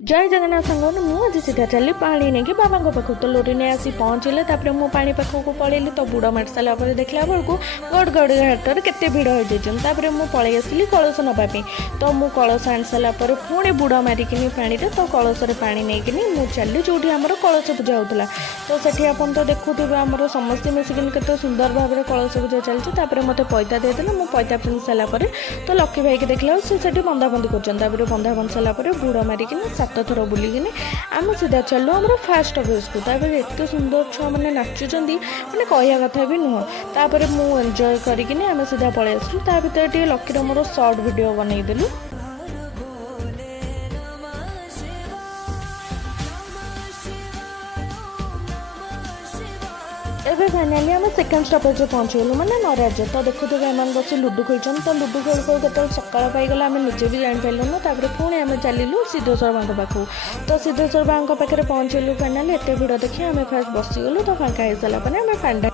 जय जगन्नाथ संग मुझे सीधा चली पा नहीं कि बाबा पाखु तो लोरी नहीं आसी पहुँचले मु पा पाखक पलैली तो बुड़ मार सारापर देखला बेलू गड़ गड़ घाटर के भिड़ हो जापर मुझे पलि आसली कलश नापी तो मु कलश आनी सारापर पुणी बुड़ मारिक पानी तो कलश पा नहीं मुझे चली जो आम कलश पूजा होता तो सेठी आपन तो देखुवे आम समस्ते मिसिक के सुंदर भाव में कलश पूजा चलती मत पैता देदेले मुझे पैता पिंधि सारापर तो लक्की भाई के देखला से बंधाबंधी कर बंधा बंध सारापर बुड़ मारिक 7 थर बुलिकी आम सीधा चलू आम फास्ट अफेस को एत सुंदर छुआ मैंने नाचुं मैंने कहया कथा भी नुह तापर मुझे एंजॉय करके आम सीधा पलि आसलु ता भर लक्कीर मोर सर्ट वीडियो बनईदेलु। एबे फाइनाली आम सेकेंड स्टॉपेज पहुँचलु मैंने नराज तो देखुवे एम बस लुडु खेल तो लुडु खेल खेल के सकाल पाईगला आम निजे भी जापारू तापर पुणी आम चलू सिद्धेश्वर माँ पाखु तो सिद्धेश्वर माँ पाखे पहुँचलु फाइनाली एत भिड़ देखिए आम फास्ट बसीगलु तो फाँका हो सारापर आम फाइंड